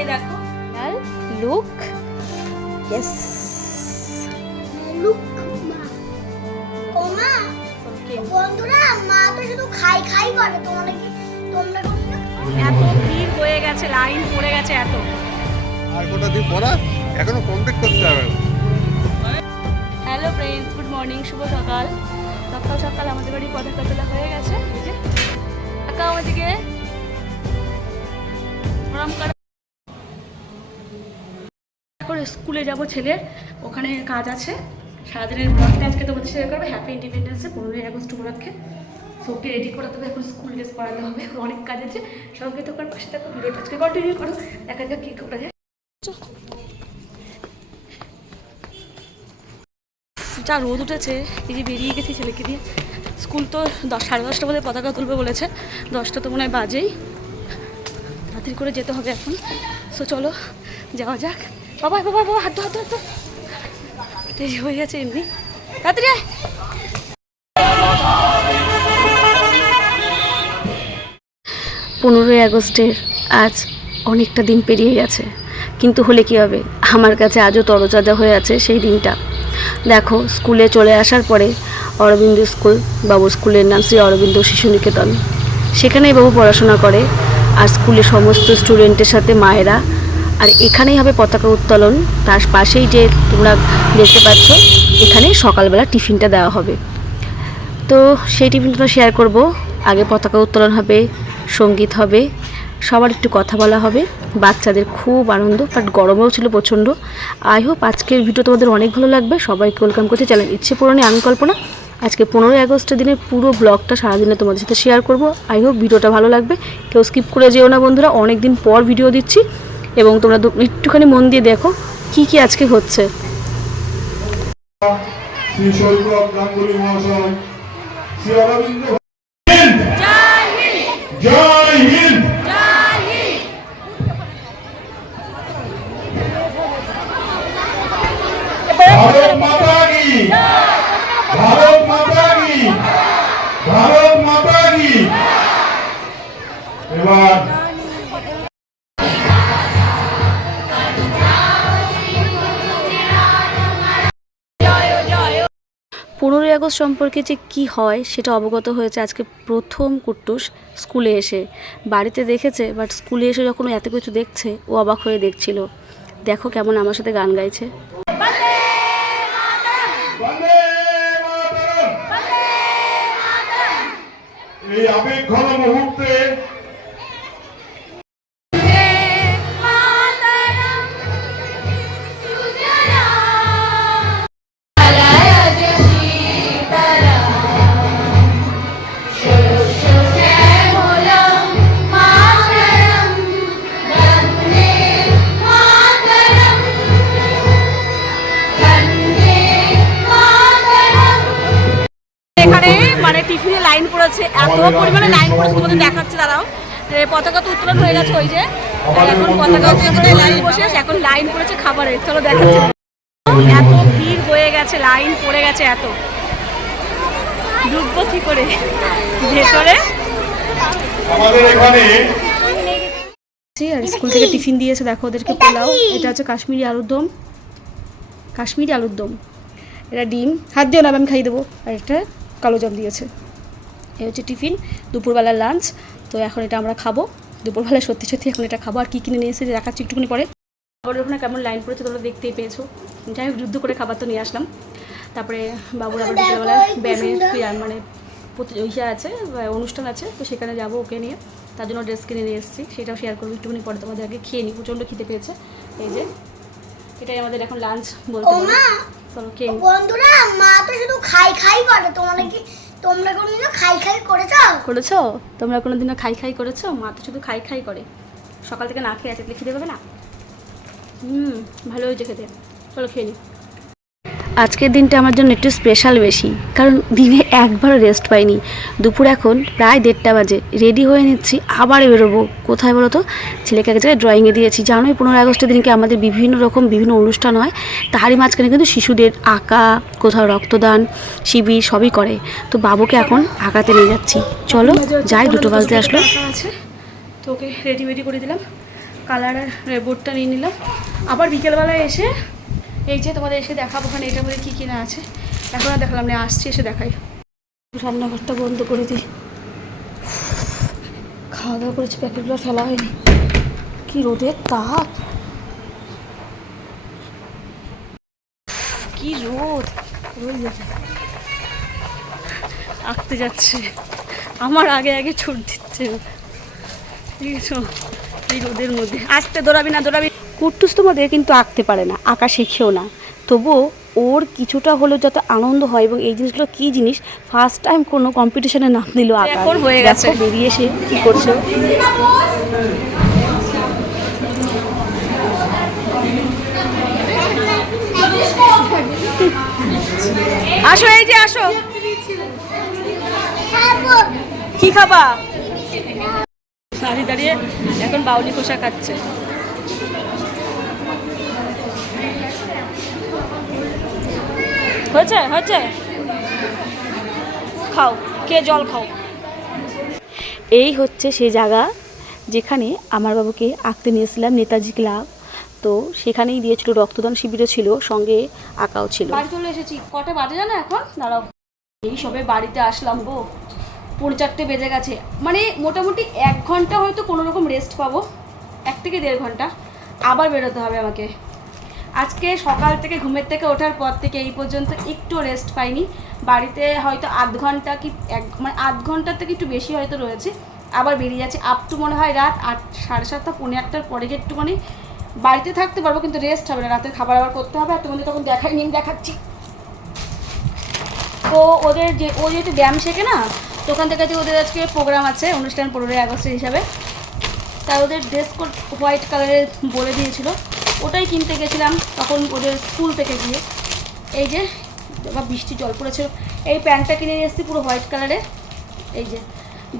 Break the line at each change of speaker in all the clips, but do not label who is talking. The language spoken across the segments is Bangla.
এই দেখো। লুক ইয়েস
লুক ও মা বন্ধুরা মা তো শুধু খাই খাই করে। তোমরা কি তোমরা
এত ভিড় হয়ে গেছে লাইন পড়ে গেছে এত।
আর গোটা দিন পড়া এখনও কমপ্লিট করতে হবে।
হ্যালো ফ্রেন্ডস গুড মর্নিং শুভ সকাল। সকাল সকাল আমাদের বাড়ি পতাকা তোলা হয়ে গেছে কাকা আমাদেরকে। প্রণাম করা করে স্কুলে যাব ছেলের। ওখানে কাজ আছে। সারাদিনের ব্লগটা আজকে তোমাদের শেয়ার করবে। হ্যাপি ইন্ডিপেন্ডেন্স পনেরোই আগস্ট উপলক্ষে। সো ওকে রেডি করাতে হবে, এখন স্কুল ড্রেস পরাতে হবে অনেক কাজ আছে। সঙ্গে তো পাশে থাকো, ভিডিওটা আজকে কন্টিনিউ করো। দেখা যাক কী করা যায়। যা রোদ উঠেছে, এই যে বেরিয়ে গেছি ছেলেকে দিয়ে। স্কুল তো দশ, সাড়ে দশটা মধ্যে পতাকা তুলবে বলেছে। দশটা তো মনে হয় বাজেই। তাড়াতাড়ি করে যেতে হবে এখন। সো চলো, যাওয়া যাক। বাবা বাবা বাবা, হাত হাত হাত হয়ে গেছে এমনি। পনেরোই আগস্টের আজ অনেকটা দিন পেরিয়ে গেছে। কিন্তু হলে কি হবে? আমার কাছে আজও তরতাজা হয়ে আছে সেই দিনটা। দেখো, স্কুলে চলে আসার পরে অরবিন্দ স্কুল বাবুর স্কুলের নাম শ্রী অরবিন্দ শিশু নিকেতন। সেখানেই বাবু পড়াশোনা করে। আর স্কুলে সমস্ত স্টুডেন্টের সাথে মায়েরা আর এখানেই হবে পতাকা উত্তোলন। তার পাশেই যে তোমরা দেখতে পাচ্ছ, এখানে সকালবেলা টিফিনটা দেওয়া হবে। তো সেই টিফিনটা শেয়ার করব। আগে পতাকা উত্তোলন হবে, সংগীত হবে, সবার একটু কথা বলা হবে। বাচ্চাদের খুব আনন্দ বাট গরমেও ছিল প্রচণ্ড। আই হোপ আজকের ভিডিও তোমাদের অনেক ভালো লাগবে। সবাইকে ওয়েলকাম করতে চ্যানেল ইচ্ছে পূরণে, আমি কল্পনা। আজকে পনেরোই আগস্টের দিনের পুরো ব্লগটা সারাদিনে তোমাদের সাথে শেয়ার করব। আই হোপ ভিডিওটা ভালো লাগবে। কেউ স্কিপ করে যেও না বন্ধুরা। অনেক দিন পর ভিডিও দিচ্ছি। এবং তোমরা দু- একটুখানি মন দিয়ে দেখো কি কি আজকে হচ্ছে।
জয়
পনেরোই আগস্ট সম্পর্কে যে কি হয় সেটা অবগত হয়েছে আজকে প্রথম কুট্টুস স্কুলে এসে। বাড়িতে দেখেছে বাট স্কুলে এসে যখন এত কিছু দেখছে, ও অবাক হয়ে দেখছিল। দেখো কেমন আমার সাথে গান গাইছে।
এই আবেগঘন মুহূর্তে
লাইন পড়েছে এত পরিমাণে লাইন পড়েছে তোমাদের দেখাচ্ছে দাঁড়াও পতাকা তো উত্তোলন হয়ে গেছে ওই যে। এখন পতাকা উত্তোলনের লাইন বসে আছে, এখন লাইন পড়েছে খাবারের চলো দেখাচ্ছি। এত ভিড় হয়ে গেছে লাইন পড়ে গেছে এত। ঢুকবো কি করে? ভেতরে।
আমাদের এখানে
আর স্কুল থেকে টিফিন দিয়েছে দেখো ওদেরকে পোলাও। এটা হচ্ছে কাশ্মীরি আলুর দম। কাশ্মীরি আলুর দম। এটা ডিম। হাত দিও না আমি খাইয়ে দেবো। আর একটা কালো জাম দিয়েছে। এই হচ্ছে টিফিন দুপুরবেলার লাঞ্চ তো এখন এটা আমরা খাব। দুপুরবেলা সত্যি সত্যি এখন এটা খাব। আর কী কিনে নিয়ে এসে দেখাচ্ছি একটুখানি পরে। খাবারের ওখানে কেমন লাইন পড়েছে তোমরা দেখতেই পেয়েছ। যাই হোক যুদ্ধ করে খাবার তো নিয়ে আসলাম। তারপরে বাবুর আবার বিকেলবেলা ব্যায়ামের মানে ইয়ে আছে অনুষ্ঠান আছে। তো সেখানে যাব ওকে নিয়ে। তার জন্য ড্রেস কিনে নিয়ে এসেছি। সেটাও শেয়ার করব একটুখানি পরে। তোমাদের আগে খেয়ে নিই। প্রচণ্ড খেতে পেয়েছে। এই যে এটাই আমাদের এখন লাঞ্চ বলতে পারো। চলো খেয়ে।
বন্ধুরা মা তো শুধু খাই খাই করে। তোমরা কি তোমরা কোনোদিনও খাই খাই করেছ?
করেছ? তোমরা কোনো দিনও খাই খাই করেছ? মা তো শুধু খাই খাই করে। সকাল থেকে না খেয়ে আছে খিদে পাবে না? হুম, ভালো হয়েছে খেতে। চলো খেয়ে নিই আজকের দিনটা আমার জন্য একটু স্পেশাল বেশি, কারণ দিনে একবারও রেস্ট পাইনি। দুপুর এখন প্রায় দেড়টা বাজে রেডি হয়ে নিচ্ছি, আবার বেরোবো। কোথায় বলো তো ছেলেকে এক জায়গায় ড্রয়িংয়ে দিয়েছি। জানোই পনেরো আগস্টের দিনকে আমাদের বিভিন্ন রকম বিভিন্ন অনুষ্ঠান হয়, তারই মাঝখানে কিন্তু শিশুদের আঁকা, কোথাও রক্তদান, শিবির সবই করে। তো বাবুকে এখন আঁকাতে নিয়ে যাচ্ছি। চলো, যাই, দুটো বাজতে আসলো। আছে তো ওকে রেডি রেডি করে দিলাম।
কালারের বোর্ডটা নিয়ে নিলাম। আবার বিকেলবেলায় এসে এই যে তোমাদের এসে দেখাবো ওখানে এটার মধ্যে কী কিনা আছে। এখন আর দেখালাম না আসছি এসে দেখাই। রান্নাঘরটা বন্ধ করে দিই খাওয়া দাওয়া করেছি প্যাকেটগুলো ফেলা হয়নি। কি রোদের তাপ। কি রোদ। আঁকতে যাচ্ছে। আমার আগে আগে ছুট দিচ্ছে। ঠিক আছে এই রোদের মধ্যে। আসতে দৌড়াবি না দৌড়াবি কুট্টুস তোমাদের কিন্তু আঁকতে পারে না আঁকা শেখেও না। তবুও ওর কিছুটা হলেও যত আনন্দ হয় এবং এই জিনিসগুলো কি জিনিস ফার্স্ট টাইম কোনো কম্পিটিশনে নাম দিল আঁকা
এখন হয়ে গেছে।
বেরিয়ে এসে কি করছ।
আসো এই যে আসো।
খাব
কি খাবা?
দাঁড়িয়ে দাঁড়িয়ে এখন বাউলি পোশাক খাচ্ছে
হয়েছে? হয়েছে? খাও কে জল খাও।
এই হচ্ছে সেই জায়গা যেখানে আমার বাবুকে আঁকতে নিয়েছিলাম নেতাজি ক্লাব। তো সেখানেই দিয়েছিল রক্তদান শিবিরও ছিল সঙ্গে আঁকাও ছিল।
বাড়ি চলে এসেছি। কটা বাজে জানো এখন? দাঁড়াও। এই সবে বাড়িতে আসলাম গো। পৌনে চারটে বেজে গেছে। মানে মোটামুটি এক ঘণ্টা হয়তো কোনো রকম রেস্ট পাবো। এক থেকে দেড় ঘণ্টা। আবার বেরোতে হবে আমাকে। আজকে সকাল থেকে ঘুমের থেকে ওঠার পর থেকে এই পর্যন্ত একটু রেস্ট পাইনি। বাড়িতে হয়তো আধ ঘণ্টা কি এক মানে আধ ঘণ্টার থেকে একটু বেশি হয়তো রয়েছে। আবার বেরিয়ে যাচ্ছে আপ টু মনে হয় রাত আট, সাড়ে সাতটা, পৌনে আটটার পরে একটুখানি বাড়িতে থাকতে পারব কিন্তু রেস্ট হবে না। রাতের খাবার আবার করতে হবে। আর তোমাদের তখন দেখাই নিয়ে দেখাচ্ছি। তো ওদের যে, ও যেহেতু ব্যায়াম শেখে না, তো ওখান থেকে যে ওদের আজকে প্রোগ্রাম আছে অনুষ্ঠান পনেরোই আগস্টের হিসাবে। তাই ওদের ড্রেস কোড হোয়াইট কালারের বলে দিয়েছিল। ওটাই কিনতে গেছিলাম তখন ওদের স্কুল থেকে গিয়ে। এই যে বা বৃষ্টি জল পড়েছিল। এই প্যান্টটা কিনে নিয়ে এসেছি পুরো হোয়াইট কালারের এই যে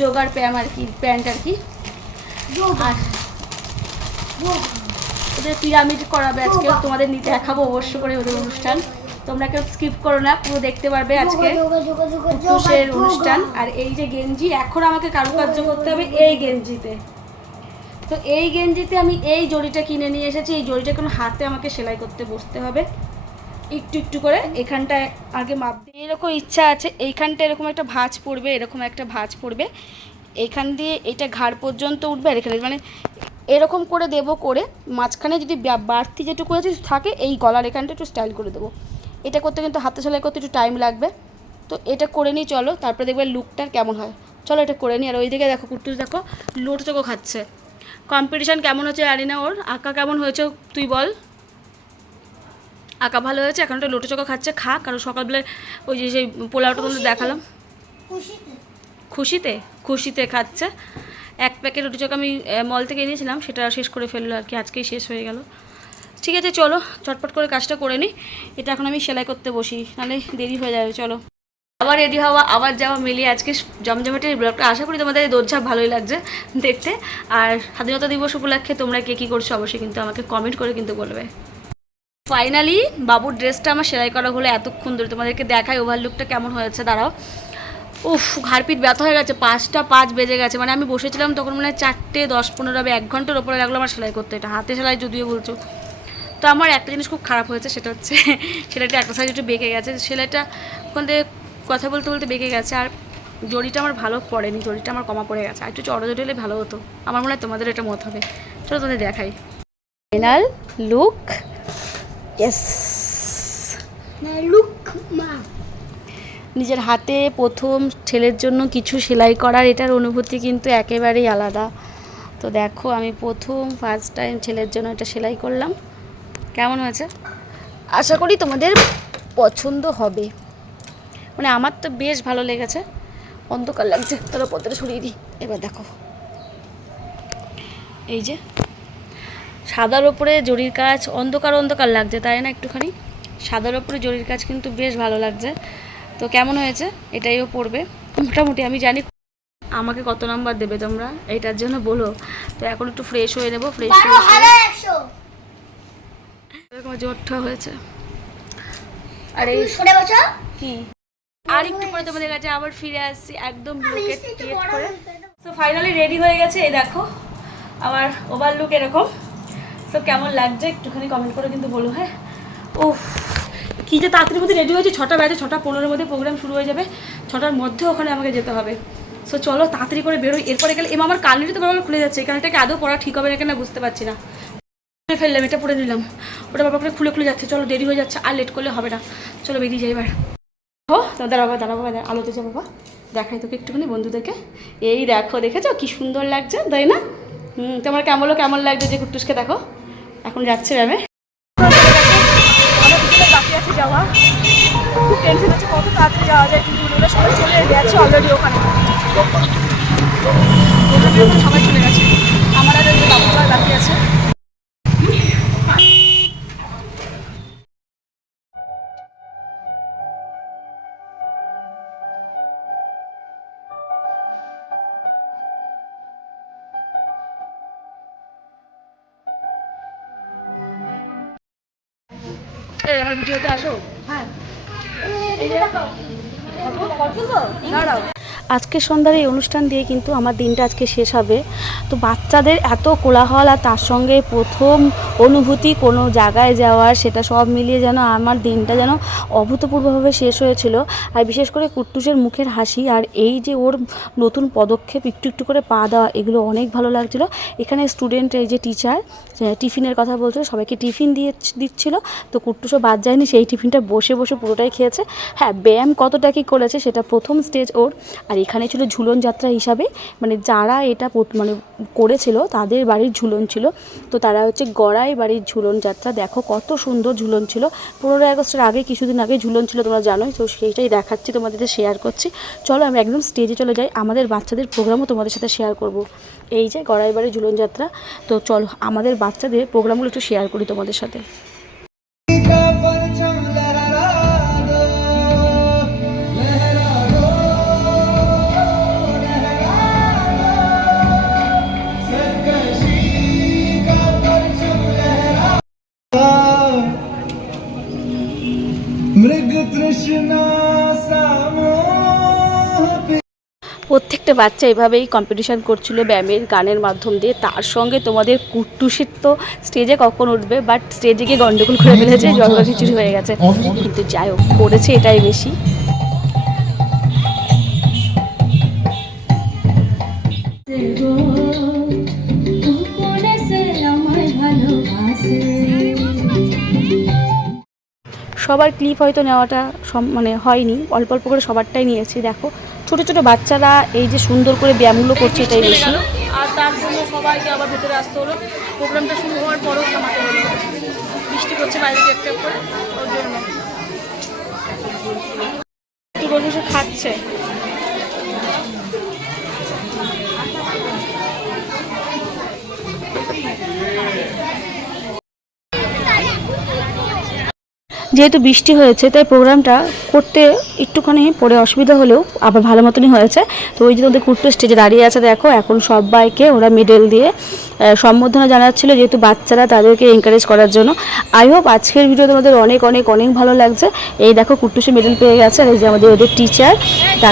যোগার প্যাম আর কি, প্যান্ট আর কি। আর ওদের পিরামিড করাবে আজকে তোমাদের নিতে দেখাবো অবশ্য করে ওদের অনুষ্ঠান। তোমরা কেউ স্কিপ করো না, পুরো দেখতে পারবে আজকে। অনুষ্ঠান। আর এই যে গেঞ্জি, এখন আমাকে কারুকার্য করতে হবে এই গেঞ্জিতে। তো এই গেঞ্জিতে আমি এই জড়িটা কিনে নিয়ে এসেছি। এই জড়িটা কোনো হাতে আমাকে সেলাই করতে বসতে হবে। একটু একটু করে এখানটায় আগে মাপ দিয়ে এরকম ইচ্ছা আছে, এইখানটা এরকম একটা ভাঁজ পড়বে, এরকম একটা ভাঁজ পড়বে। এইখান দিয়ে এটা ঘাড় পর্যন্ত উঠবে আর এখানে মানে এরকম করে দেবো করে মাঝখানে যদি বাড়তি যেটুকু আছে থাকে, এই গলার এখানটা একটু স্টাইল করে দেবো। এটা করতে কিন্তু হাতে সেলাই করতে একটু টাইম লাগবে। তো এটা করে নিই, চলো। তারপরে দেখবে লুকটা কেমন হয়। চলো এটা করে নিই। আর ওইদিকে দেখো কুট্টুস দেখো লোট চোখো খাচ্ছে। কম্পিটিশান কেমন হচ্ছে জানি ওর? আঁকা কেমন হয়েছে তুই বল। আঁকা ভালো হয়েছে? এখন একটা লোটো চোখো খাচ্ছে, খা। কারণ সকালবেলায় ওই যে, সেই পোলাওটা তোমাদের দেখালাম।
খুশিতে?
খুশিতে খাচ্ছে। এক প্যাকেট রুটি চোখ আমি মল থেকে এনেছিলাম, সেটা শেষ করে ফেলল আর কি, আজকেই শেষ হয়ে গেল। ঠিক আছে, চলো, চটপট করে কাজটা করে নিই এটা এখন আমি সেলাই করতে বসি, নাহলে দেরি হয়ে যাবে, চলো। আবার রেডি হওয়া, আবার যাওয়া মিলিয়ে আজকে জমজমাটের এই ব্লগটা আশা করি তোমাদের এই দৌড়ঝাঁপ ভালোই লাগছে দেখতে। আর স্বাধীনতা দিবস উপলক্ষে তোমরা কে কী করছ অবশ্যই কিন্তু আমাকে কমেন্ট করে কিন্তু বলবে। ফাইনালি বাবুর ড্রেসটা আমার সেলাই করা হলো এতক্ষণ ধরে। তোমাদেরকে দেখাই ওভারলুকটা কেমন হয়েছে, দাঁড়াও। উফ ঘাড়পিট ব্যথা হয়ে গেছে, পাঁচটা পাঁচ বেজে গেছে। মানে আমি বসেছিলাম তখন মানে চারটে, দশ পনেরো হবে এক ঘণ্টার ওপরে লাগল আমার সেলাই করতে। এটা হাতে সেলাই যদিও বলছো। তো আমার একটা জিনিস খুব খারাপ হয়েছে, সেটা হচ্ছে, সেলাইটা একটা সাইড একটু বেঁকে গেছে। সেলাইটা ওখান থেকে কথা বলতে বলতে বেঁকে গেছে আর জড়িটা আমার ভালো পড়েনি জড়িটা আমার কমা পড়ে গেছে। আর একটু চড়ো জড়ি হলে ভালো হতো। আমার মনে হয় তোমাদের এটা মত হবে। চলো তোমাদের দেখাই।
ফাইনাল লুক ইয়েস
লুক মা।
নিজের হাতে প্রথম ছেলের জন্য কিছু সেলাই করার এটার অনুভূতি কিন্তু একেবারেই আলাদা। তো দেখো আমি প্রথম ফার্স্ট টাইম ছেলের জন্য এটা সেলাই করলাম। কেমন হয়েছে? আশা করি তোমাদের পছন্দ হবে। মানে আমার তো বেশ ভালো লেগেছে। অন্ধকার লাগছে তোরা পদ্মটা সরিয়ে দিই। এবার দেখো। এই যে সাদার ওপরে জরির কাজ অন্ধকার অন্ধকার লাগছে তাই না একটুখানি? সাদার ওপরে জরির কাজ কিন্তু বেশ ভালো লাগছে। তো কেমন হয়েছে? এটাইও পড়বে। মোটামুটি আমি জানি আমাকে কত নাম্বার দেবে তোমরা এটার জন্য বলো। তো এখন একটু ফ্রেশ হয়ে নেব ফ্রেশ হয়ে জোরটা হয়েছে। আর এই কি? আর একটু পরে তোমাদের কাছে আবার ফিরে আসছি একদম লুকে ক্রিয়েট করে।
তো ফাইনালি রেডি হয়ে গেছে এই দেখো আমার ওভার লুক এরকম। তো কেমন লাগছে? একটুখানি কমেন্ট করে কিন্তু বলো হ্যাঁ? ও কী যে তাড়াতাড়ির মধ্যে রেডি হয়েছে ছটা বাজে ছটা পনেরোর মধ্যে প্রোগ্রাম শুরু হয়ে যাবে ছটার মধ্যে ওখানে আমাকে যেতে হবে। সো চলো তাড়াতাড়ি করে বেরোই। এরপরে গেলে এমা আমার কানেরই তো বরাবর খুলে যাচ্ছে এই কানেরটাকে আদৌ পড়া ঠিক হবে না কেন বুঝতে পারছি না। পরে ফেললাম এটা পরে নিলাম। ওটা বাবা করে খুলে খুলে যাচ্ছে। চলো দেরি হয়ে যাচ্ছে আর লেট করলে হবে না। চলো বেরিয়ে যাই এবার। ও তো বাবা দাঁড়া বাবা আলোতে যা বাবা দেখাই তোকে একটুখানি বন্ধুদেরকে। এই দেখো, দেখেছ? কি সুন্দর লাগছে, তাই না? হুম, তোমার কেমন কেমন লাগছে যে কুট্টুসকে দেখো? এখন যাচ্ছে ম্যামে। বাকি আছে যাওয়া। খুব টেনশন আছে, কত তাড়াতাড়ি যাওয়া যায় সবাই চলে গেছে অলরেডি ওখানে। সবাই আজকে সন্ধ্যার এই অনুষ্ঠান দিয়ে কিন্তু আমার দিনটা আজকে শেষ হবে। তো বাচ্চাদের এত কোলাহল আর তার সঙ্গে প্রথম অনুভূতি, কোনো জায়গায় যাওয়ার, সেটা সব মিলিয়ে যেন আমার দিনটা যেন অভূতপূর্বভাবে শেষ হয়েছিল। আর বিশেষ করে কুট্টুসের মুখের হাসি আর এই যে ওর নতুন পদক্ষেপ, একটু একটু করে পা দেওয়া, এগুলো অনেক ভালো লাগছিল। এখানে স্টুডেন্ট এই যে টিচার টিফিনের কথা বলছিল, সবাইকে টিফিন দিয়ে দিচ্ছিল। তো কুট্টুসও বাদ যায়নি, সেই টিফিনটা বসে বসে পুরোটাই খেয়েছে। হ্যাঁ ব্যায়াম কতটা কি করেছে, সেটা প্রথম স্টেজ ওর। আর এখানে ছিল ঝুলন যাত্রা হিসাবে। মানে যারা এটা মানে করেছিল, তাদের বাড়ির ঝুলন ছিল। তো তারা হচ্ছে গড়াই বাড়ির ঝুলন যাত্রা, দেখো কত সুন্দর ঝুলন ছিল। পনেরোই আগস্টের আগে, কিছুদিন আগে ঝুলন ছিল, তোমরা জানোই, তো সেইটাই দেখাচ্ছি তোমাদের শেয়ার করছি। চলো আমি একদম স্টেজে চলে যাই, আমাদের বাচ্চাদের প্রোগ্রামও তোমাদের সাথে শেয়ার করব। এই যে গড়াইবাড়ি ঝুলন যাত্রা, তো চলো আমাদের বাচ্চাদের প্রোগ্রামগুলো একটু শেয়ার করি তোমাদের সাথে।
প্রত্যেকটা বাচ্চা এভাবেই কম্পিটিশান করছিল ব্যায়ামের গানের মাধ্যম দিয়ে। তার সঙ্গে তোমাদের কুট্টুসের তো স্টেজে কখন উঠবে বাট স্টেজে গিয়ে গন্ডগোল করে ফেলেছে জগা খিচুড়ি হয়ে গেছে। কিন্তু যাই হোক করেছে এটাই বেশি। সবার ক্লিপ হয়তো নেওয়াটা সম- মানে হয়নি অল্প অল্প করে সবারটাই নিয়েছি দেখো। ছোট ছোট বাচ্চারা এই যে সুন্দর করে ব্যায়ামগুলো করছে এটাই বেশি।
আর তার জন্য সবাইকে আবার ভেতরে আসতে হলো। প্রোগ্রামটা শুরু হওয়ার পরও থামাতে হলো। বৃষ্টি করছে বাইরে টেক করে ওর জন্য। বসে খাচ্ছে।
যেহেতু বৃষ্টি হয়েছে, তাই প্রোগ্রামটা করতে একটুখানি পরে অসুবিধা হলেও আবার ভালো মতনই হয়েছে। তো ওই যে তোমাদের কুট্টু স্টেজে দাঁড়িয়ে আছে, দেখো, এখন সবাইকে ওরা মেডেল দিয়ে সম্বোধনা জানাচ্ছিল যেহেতু বাচ্চারা তাদেরকে এনকারেজ করার জন্য। আই হোপ আজকের ভিডিও তোমাদের অনেক অনেক অনেক ভালো লাগছে। এই দেখো কুট্টুসে মেডেল পেয়ে গেছে, আর এই যে আমাদের ওদের টিচার